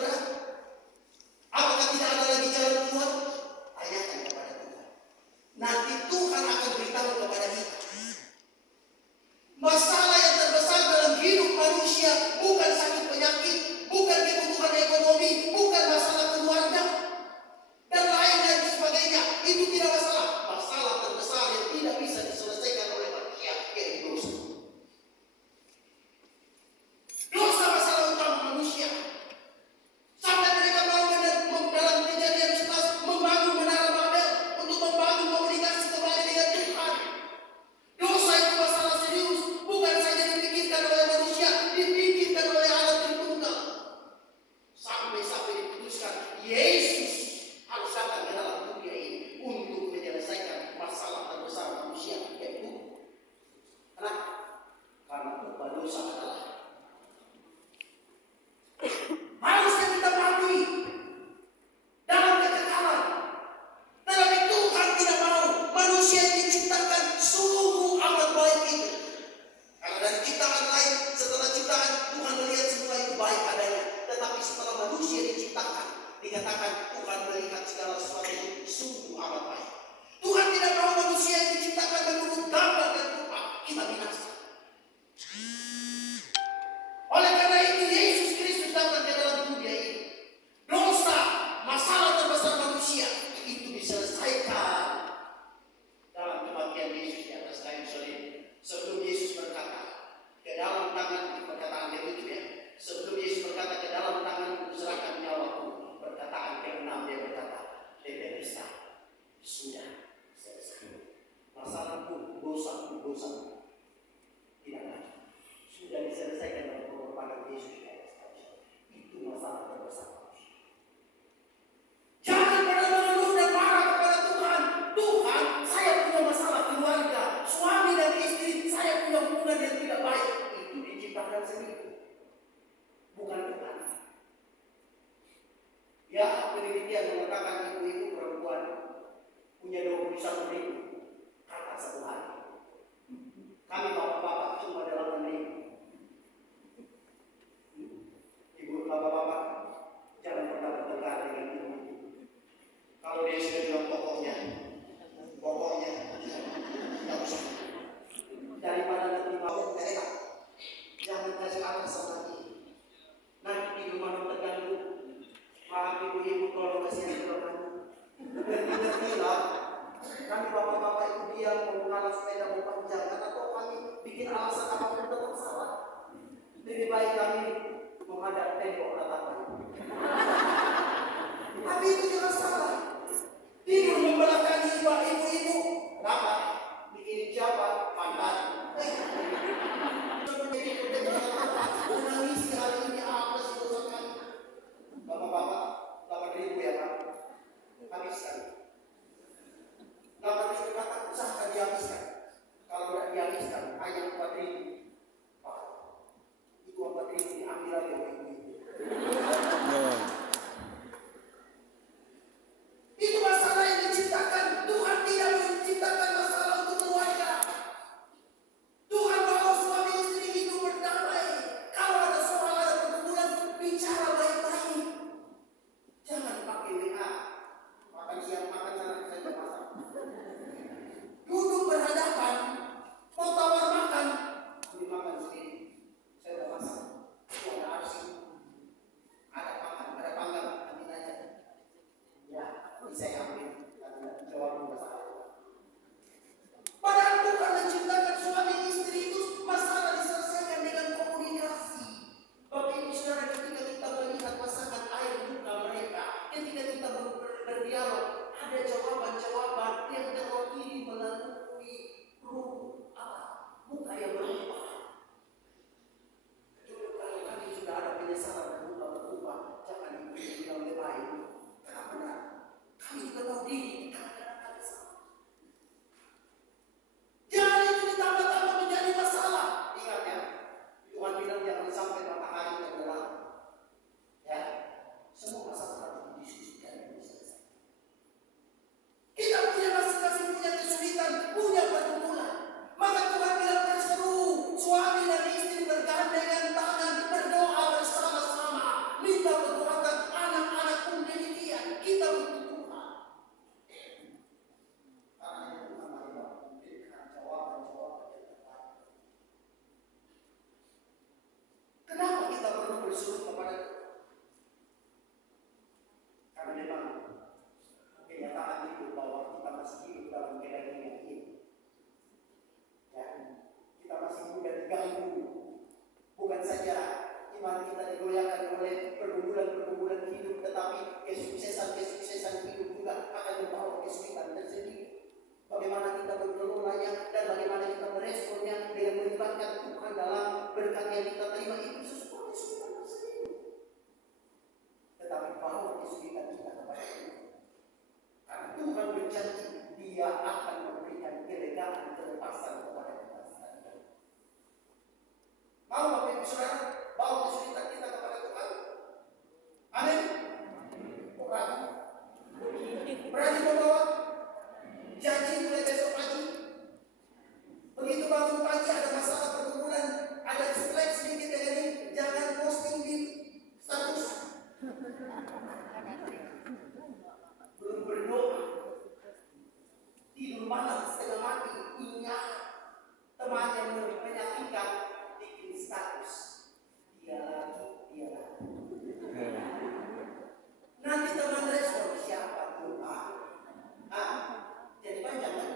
berat? Apakah tidak ada lagi jalan keluar? Tanyakan kepada Tuhan. Nanti Tuhan akan beritahu kepada kita. Masalah yang terbesar dalam hidup manusia bukan sakit penyakit, bukan kebutuhan ekonomi, bukan masalah keluarga, dan lain sebagainya. Itu tidak masalah. Masalah terbesar yang tidak bisa diselesaikan oleh manusia yaitu dosa. Dosa masalah utama manusia. Sampai mereka mau dalam Kejadian 11 membangun menara Babel untuk membangun komunikasi kembali dengan Tuhan. Dosa itu masalah serius, bukan saja dipikirkan oleh manusia, dipikirkan oleh Allah Tritunggal. Sampai diputuskan Yesus harus datang ke dalam dunia ini untuk menyelesaikan masalah terbesar manusia, yaitu karena upah dosa adalah harusnya kita patuhi dalam kekekalan. Tetapi Tuhan tidak mau. Manusia yang diciptakan sungguh amat baik itu. Karena dari ciptaan lain, setelah ciptaan Tuhan melihat semua itu baik adanya. Tetapi setelah manusia diciptakan, dikatakan Tuhan melihat segala sesuatu itu sungguh amat baik. Tuhan tidak mau manusia yang diciptakan menurut gambar dan rupa kita binasa. Oleh karena itu Yesus Kristus datang ke dalam dunia ini. Dosa, masalah terbesar manusia itu diselesaikan dalam kematian Yesus di atas kayu salib. Sebelum Yesus berkata, ke dalam tangan, perkataan yang itu ya. Sebelum Yesus berkata, ke dalam tangan kuserahkan nyawaku. Perkataan ke-6 dia berkata, tetelestai, sudah selesai. Masalahku, dosaku tidak lagi. Sudah diselesaikan dalam pengorbanan Yesus di atas kayu. Itu masalah terbesar manusia. Jangan pernah mengeluh dan marah kepada Tuhan. Tuhan, saya punya masalah keluarga, suami dan istri, saya punya hubungan yang tidak baik. Itu diciptakan sendiri, bukan Tuhan. Ya, penelitian mengatakan ibu-ibu perempuan punya 21.000 kata satu hari. Kami bapak-bapak cuma 8.000. Ibu bapak-bapak jangan pernah bertengkar dengan ibu. Kalau dia sudah bilang pokoknya tidak usah. Daripada nanti mau enak, jangan kasih atas lagi. Nanti di rumah terganggu. Maaf ibu-ibu tolong kasih atas. Ngerti-ngertilah. Kami bapak-bapak itu diam mau mengalah sepeda mau panjang. Atau kami bikin alasan apapun tetap salah. Lebih baik kami menghadap tembok ratapan. Tapi itu juga salah. Tidur membelakangi ibu-ibu. Kenapa? Bikin siapa? Pantat. Menangis hari ini apa sih dosa kami? Bapak-bapak, 8.000 ya Pak. Habiskan. 8.000 kata usahakan dihabiskan. Kalau tidak dihabiskan, hanya 4.000. kita digoyahkan oleh pergumulan hidup, tetapi kesuksesan hidup juga akan membawa kesulitan tersendiri. Bagaimana kita mengelolanya dan bagaimana kita meresponnya dengan melibatkan Tuhan dalam berkat yang kita terima itu sesuatu kesulitan tersendiri. Tetapi bawa kesulitan kita kepada Tuhan. Karena Tuhan berjanji Dia akan memberikan kelegaan, kelepasan kepada kita. Mau Bapak Ibu Saudara bawa kesulitan kita kepada Tuhan? Amin. Berani membawa janji mulai besok pagi. Begitu bangun pagi ada masalah pergumulan, ada distract sedikit dengan ini, jangan posting di status. Belum berdoa, tidur malam setengah mati, ingat teman yang menyakitkan bikin status. Dia lagi. Nanti teman respon siapa doa. Jadi panjang kan?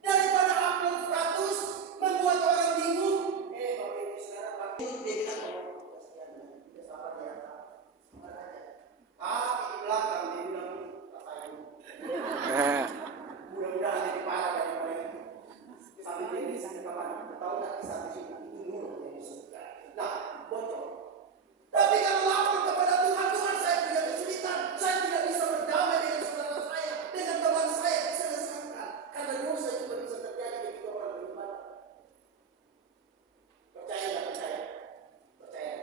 Daripada upload status membuat orang bingung. Bapak Ibu sekarang pakai dia bilang kasihan, sabar ya, sabar aja. Di belakang dia bilang mudah-mudahan jadi parah daripada itu. Sambil dia bisa kapan? Tahu nggak kisah di sini itu dulu yang disebutkan. Nah, bocor. Tapi kalau lapor kepada Tuhan, Tuhan saya punya kesulitan, saya tidak bisa berdamai dengan saudara saya, dengan teman saya, selesaikan. Karena dosa juga bisa terjadi ketika orang beribadah. Percaya nggak percaya? Percaya.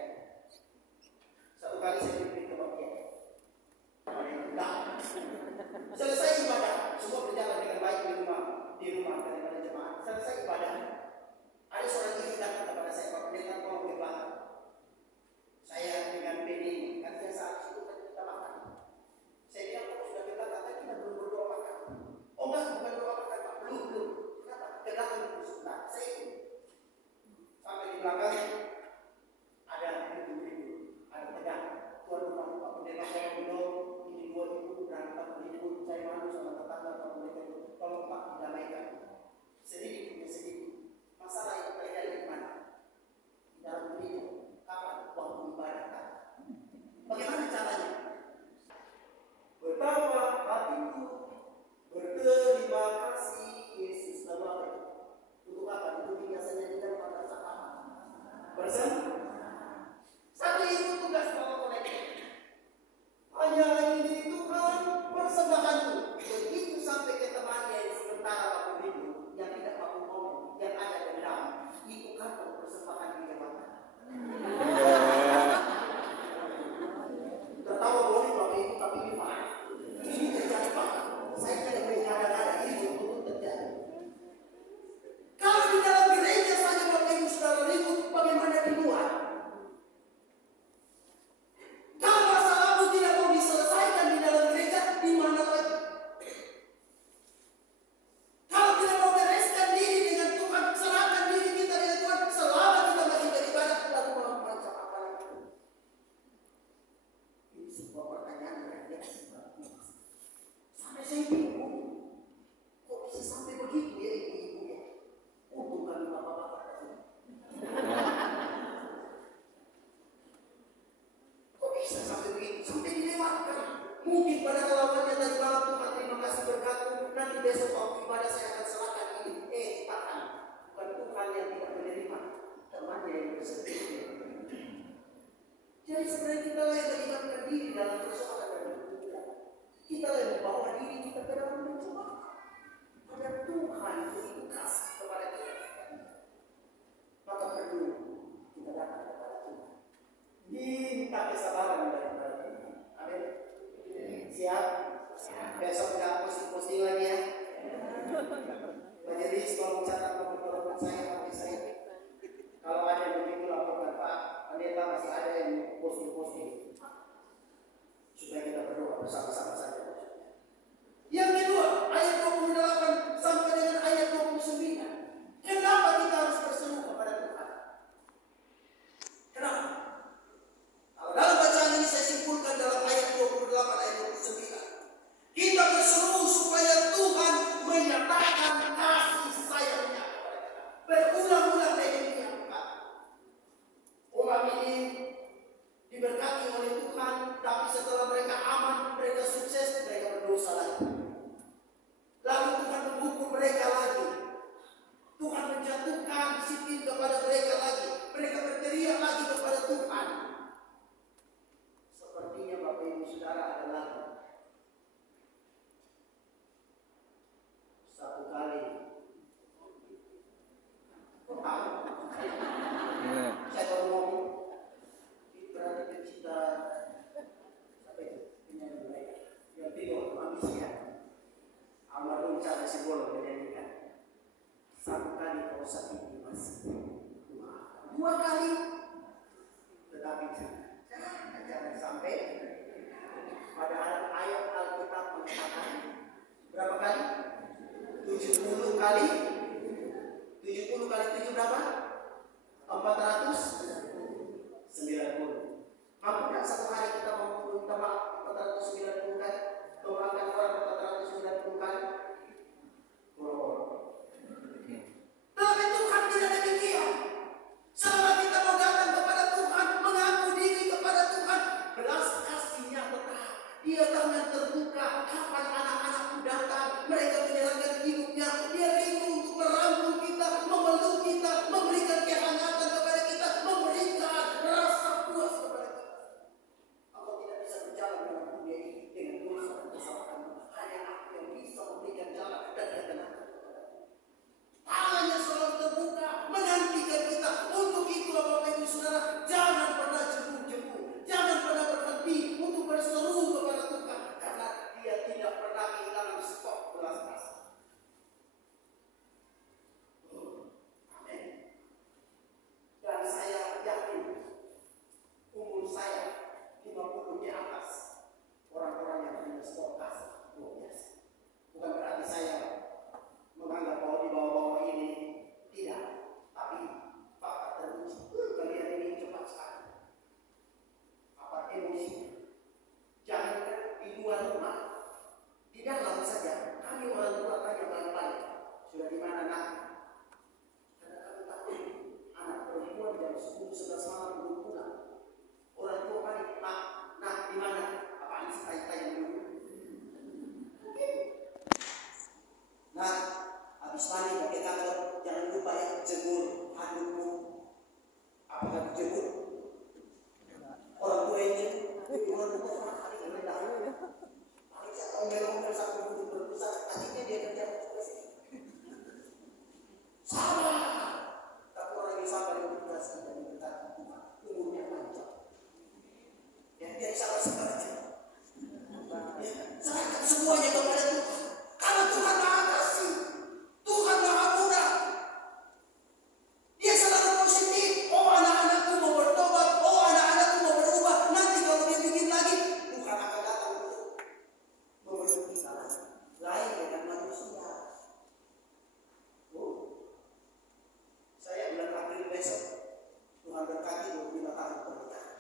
Satu kali saya diberi kebahagiaan. Nah, selesai ibadah, semua berjalan dengan baik di rumah daripada jemaat. Selesai ibadah, ada seorang ibu datang kepada saya, Pak Pendeta mau ke belakang. Saya dengan Benny, kan saya saat itu kan kita makan. Saya bilang, kamu sudah ke belakang, kan kita belum berdoa makan. Oh enggak, bukan doa makan Pak, belum. Kenapa? Ke belakang dulu sebentar, saya ikut. Sampai di belakang, ada ibu-ibu, ada tegang. Tuan rumah Pak Pendeta saya belum, ini dua ibu berantem ribut, saya malu sama tetangga Pak Pendeta itu. Tolong Pak didamaikan. Sedikit. Masalah itu terjadi di mana? Di dalam gereja. Kapan? Waktu ibadah kan? Bagaimana caranya? Betapa hatiku berterima kasih Yesus nama untuk apa? Itu biasanya di dalam pada saat apa? Bersama. Satu itu tugas bawa kolektif. Hanya ini Tuhan persembahanku. Begitu sampai ke temannya yang sementara waktu itu, yang tidak mampu ngomong, yang ada dendam, itu kan persembahan di jabatan. Tertawa boleh Bapak Ibu, tapi ini Pak. Ini terjadi Pak. Saya tidak mengada-ngada ini betul terjadi. Kalau di dalam gereja saja Bapak Ibu saudara ribut, bagaimana di luar? Kalau masalahmu tidak mau diselesaikan di dalam gereja, di mana lagi? Kalau tidak mau bereskan diri dengan Tuhan, serahkan diri kita dengan Tuhan, selama kita masih beribadah, lalu mau macam apa lagi? Ini sebuah pertanyaan yang biasa. Sampai saya bingung, kok bisa sampai begitu ya ibu-ibu ya? Untung kami bapak-bapak tadi. Kok bisa sampai begitu? Sampai dilewatkan. Mungkin pada lawannya tadi malam Tuhan terima kasih berkatmu. Nanti besok waktu ibadah saya akan serahkan ini. Tahan. Bukan Tuhan yang tidak menerima, temannya yang bersedih. Jadi sebenarnya kita lah yang melibatkan diri dalam persoalan dan berguna. Kita lah yang membawa diri kita ke dalam mencoba. Agar Tuhan begitu kasih kepada kita. Maka perlu kita datang kepada Tuhan. Minta kesabaran daripada Tuhan. Amin. Siap? Besok tidak posting lagi ya. Majelis tolong catat nomor saya, saya. Kalau ada yang begitu laporkan Pak Pendeta, masih ada yang posting supaya kita berdoa bersama-sama saja. Yang kedua, ayat 28 sampai dengan ayat 29. Kenapa kita harus berseru kepada Tuhan? Kenapa? Kalau dalam bacaan ini oleh Tuhan, tapi setelah mereka aman, mereka sukses, mereka berdosa lagi. Lalu Tuhan menghukum mereka lagi. Tuhan menjatuhkan disiplin kepada mereka lagi. Mereka berteriak lagi kepada Tuhan. Sepertinya Bapak Ibu Saudara adalah satu kali. Saya baru ngomong, berarti pecinta sampai penyanyi mereka yang tidur manusia. Almarhum Charles Sibolon menyanyikan, satu kali kau sakiti masih, dua kali, tetapi jangan sampai. Padahal ayat Alkitab mengatakan berapa kali? 70 kali. 70 kali 7 berapa? 490. Mampu tak satu hari kita minta maaf 490 kali? Doakan orang 490 kali? Tetapi Tuhan tidak demikian. Selama kita mau datang kepada Tuhan, mengaku diri kepada Tuhan, belas kasihnya tetap. Dia tangan terbuka. Kapan anak-anakku datang, mereka menyerahkan hidupnya. Dia rindu untuk merangkul kita, memeluk kita, memberikan kehangatan kepada kita, memberikan rasa puas kepada kita. Aku tidak bisa berjalan dalam dunia ini dengan dosa dan kesalahan. Hanya aku yang bisa memberikan jalan dan ketenangan. Tangannya selalu terbuka, menantikan kita. Untuk itulah Bapak Ibu Saudara, jangan pernah jemu-jemu, jangan pernah berhenti untuk berseru kepada Tuhan, karena Dia tidak pernah kehilangan stok belas kasih. Amin. Dan saya yakin umur saya 50 di atas, orang-orang yang punya stok kasih luar biasa. Bukan berarti saya menganggap bahwa di bawah-bawah ini tidak, tapi fakta teruji kalian ini cepat sekali. Apa emosi? Jangankan di luar rumah, di dalam saja kami orang tua tanya balik-balik, sudah di mana nak? Karena kami tahu anak perempuan jam 10-11 malam belum pulang. Orang tua panik, nak di mana? Apaan sih tanya-tanya dulu? Nah, habis mandi pakai kantor, jangan lupa ya jemur handukmu. Apakah dijemur? Orang tua ini, orang tua sama kali yang tahu. Paling saya ngomel-ngomel sampai duduk berpusat, akhirnya dia kerja seperti ini. Salah. Tapi orang yang sabar yang berkasih dan berkati Tuhan, umurnya panjang. Ya, dia salah sekarang. Ya, serahkan semuanya kepada Tuhan. Karena Tuhan Maha Kasih, Tuhan Maha Murah. Dia selalu positif. Oh, anak-anakku mau bertobat, oh, anak-anakku mau berubah. Nanti kalau dia bikin lagi, Tuhan akan datang untuk memeluk kita lagi. Lain dengan manusia. Oh, saya bulan April besok, Tuhan berkati 25 tahun pernikahan.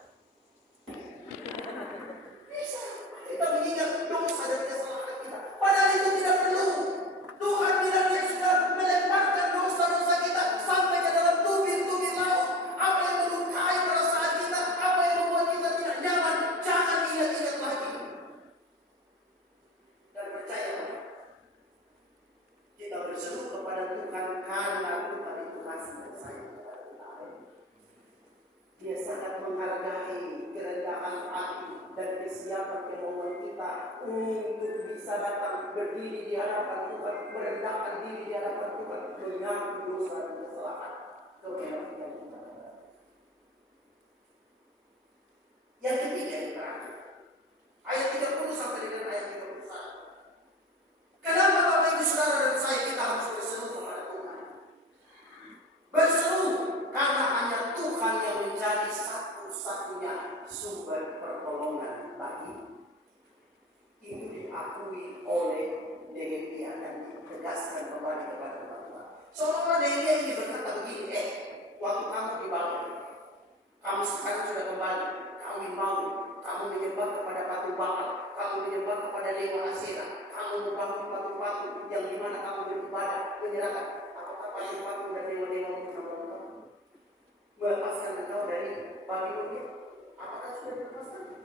Bisa kita mengingat dosa dan kesalahan kita. Padahal itu tidak perlu. Tuhan bilang dia sudah melemparkan dosa-dosa kita sampai ke dalam tubir-tubir laut. Apa yang melukai perasaan kita, apa yang membuat kita tidak nyaman, jangan ingat-ingat lagi. Dan percayalah, kita berseru kepada Tuhan karena Tuhan itu kasih dan sayang kepada kita. Dia sangat menghargai kerendahan hati dan kesiapan kemauan kita untuk bisa datang berdiri di hadapan Tuhan, merendahkan diri di hadapan Tuhan, mengaku dosa dan kesalahan kepada kita. Yang ketiga yang terakhir, ayat 30 sampai dengan ayat 31. Kenapa Bapak Ibu Saudara dan saya kita harus berseru kepada Tuhan? Berseru karena hanya Tuhan yang menjadi satu-satunya sumber pertolongan bagi. Itu diakui oleh Nehemia dan ditegaskan kembali kepada Tuhan. Seolah-olah Nehemia ini berkata begini, waktu kamu dibangun, kamu sekarang sudah kembali, kamu mau, kamu menyembah kepada patung Baal, kamu menyembah kepada dewa Asyera, kamu membangun patung-patung yang dimana kamu beribadah, menyerahkan apakah patung-patung dan dewa-dewa itu melepaskan engkau dari Babilonia? Apakah sudah dilepaskan?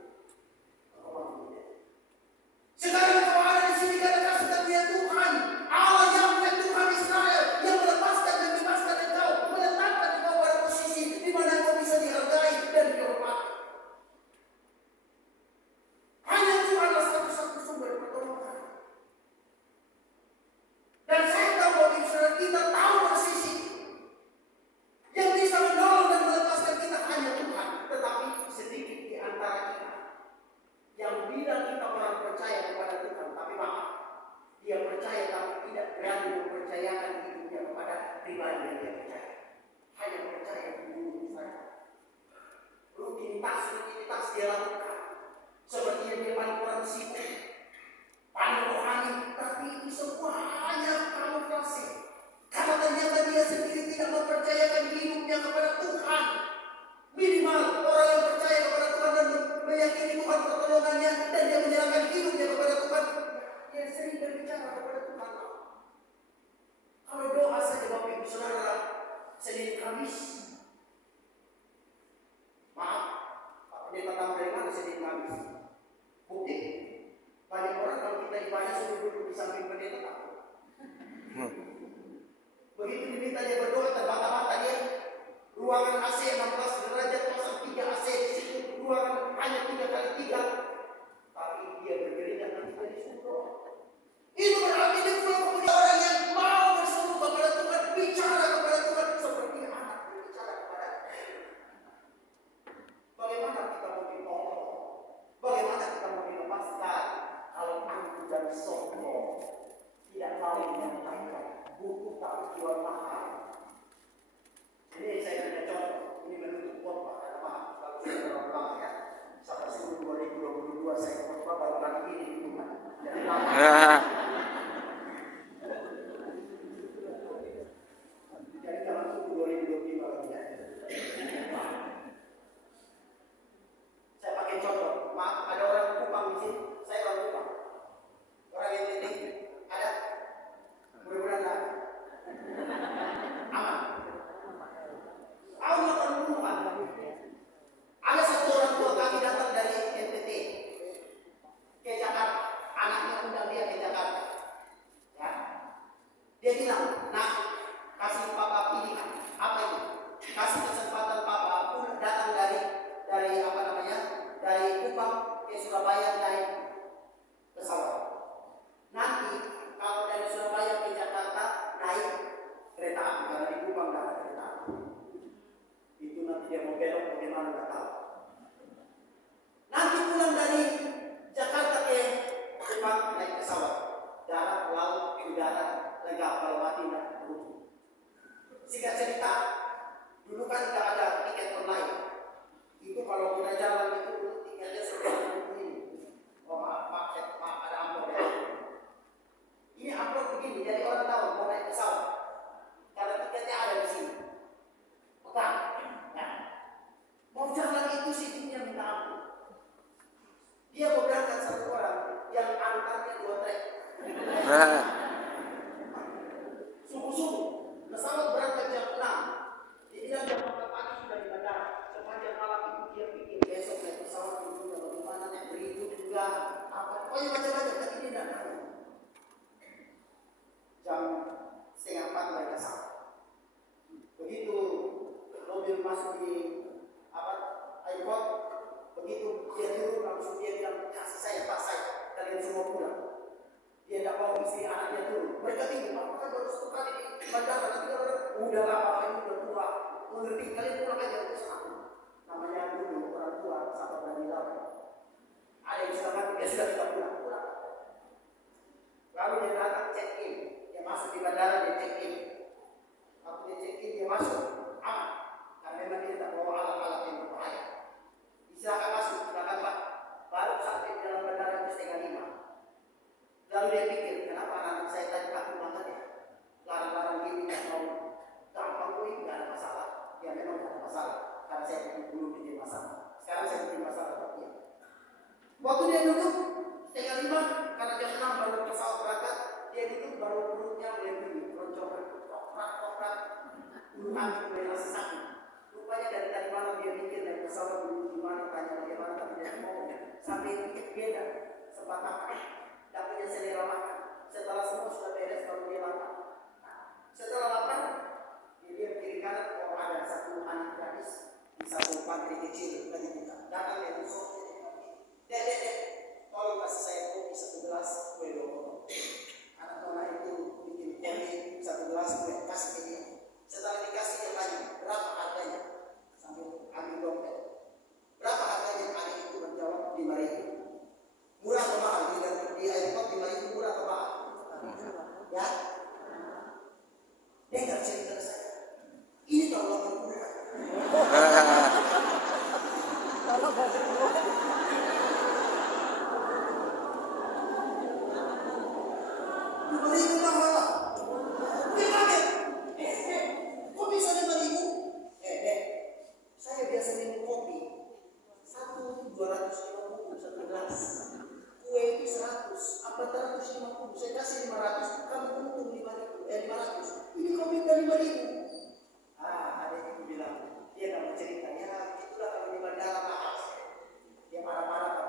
berdua terbata-bata dia. Ruangan AC 16 derajat, pasang 3 AC di situ. Ruangan hanya 3x3. Tapi dia bergerilya ketika di situ. Itu berarti dia punya orang yang mau berseru kepada Tuhan, bicara kepada Tuhan seperti anak berbicara kepada. Bagaimana kita mau ditolong? Bagaimana kita mau dilepaskan kalau aku dan sombong tidak tahu menyampaikan buku tak jual mahal? Jadi saya punya contoh, ini menutup khotbah karena maaf kalau saya orang lama ya. Sampai sebelum 2022 saya khotbah baru kali ini di rumah. Jadi lama. Jadi jangan tunggu 2025 lagi ya. Saya pakai contoh, maaf ada orang Kupang di sini, saya orang Kupang. Orang yang NTT ada? Mudah-mudahan ada. Aman. Allah Tuhan. Ada satu orang tua kami datang dari NTT ke Jakarta. Anaknya undang dia ke Jakarta. Ya. Dia bilang, nak, kasih papa pilihan. Apa itu? Kasih kesempatan papa datang dari apa namanya? Dari Kupang ke Surabaya naik pesawat. Nanti kalau dari Surabaya ke Jakarta naik kereta api karena di Kupang nggak ada kereta api. Itu nanti dia mau belok bagaimana nggak tahu. Nanti pulang dari Jakarta ke Kupang naik pesawat. Darat, laut, udara, lengkap kalau mati nggak rugi. Singkat cerita, dulu kan nggak ada tiket online. Itu kalau kita jalan itu tiketnya sudah begini. Oh maaf, ada amplop ya. Ini amplop begini, jadi orang tahu mau naik pesawat. Karena tiketnya ada di sini. Pegang. Nah, mau jalan itu situnya minta ampun. Dia mau berangkat satu orang yang angkatnya 2 trek. Subuh-subuh, pesawat berangkat jam 6. Dia bilang jam 4 pagi sudah di bandara. Sepanjang malam itu dia pikir besok naik pesawat itu bagaimana naik berikut juga apa. Pokoknya macam-macam, tapi dia tidak tahu. Jam 3:30 mereka sampai. Begitu mobil masuk di airport, begitu dia turun langsung dia bilang, kasih saya pas saya, kalian semua pulang. Dia tidak mau istri anaknya turun. Mereka tinggal, apakah baru 10 kali di bandara, nanti orang udah lama ini udah tua, mengerti kalian pulang aja terus aku. Namanya dulu orang tua sahabat Nabi Daud. Ada yang sudah mati, dia sudah kita pulang. Lalu dia datang check in, dia masuk di bandara dia check in. Waktu dia check in dia masuk, aman. Karena memang dia tidak bawa alat-alat yang berbahaya. Silakan masuk, silakan Pak. Baru sampai di dalam bandara itu 4:30. Lalu dia pikir, kenapa anak saya tadi kaku banget ya? Larang-larang gini nggak mau gampang kok ini nggak ada masalah. Ya memang nggak ada masalah, karena saya dulu bikin masalah. Sekarang saya bikin masalah buat dia. Waktu dia duduk 4:30, karena jam 6 baru pesawat berangkat, dia duduk baru perutnya mulai bunyi, keroncongan, koprak, puluhan mulai rasa sakit. Rupanya dari tadi malam dia mikir dari pesawat dulu gimana, tanya bagaimana, tapi dia mau sampai pikir beda, sepatah. Tak punya selera makan. Setelah semua sudah beres baru dia makan. Setelah makan, dia lihat kiri kanan, oh ada satu anak gadis di satu pantry kecil lagi buka. Datang dia tusuk. Dek, tolong kasih saya kopi 1 gelas kue dong. Anak nona itu bikin kopi 1 gelas kue kasih ke dia. Setelah dikasih dia tanya berapa harganya sambil ambil dompet. Berapa harganya? Anak itu menjawab 5.000. Murah atau mahal? Di airport 5.000 murah atau mahal? Ya? Dengar cerita saya. Ini tolongan murah. Dia marah-marah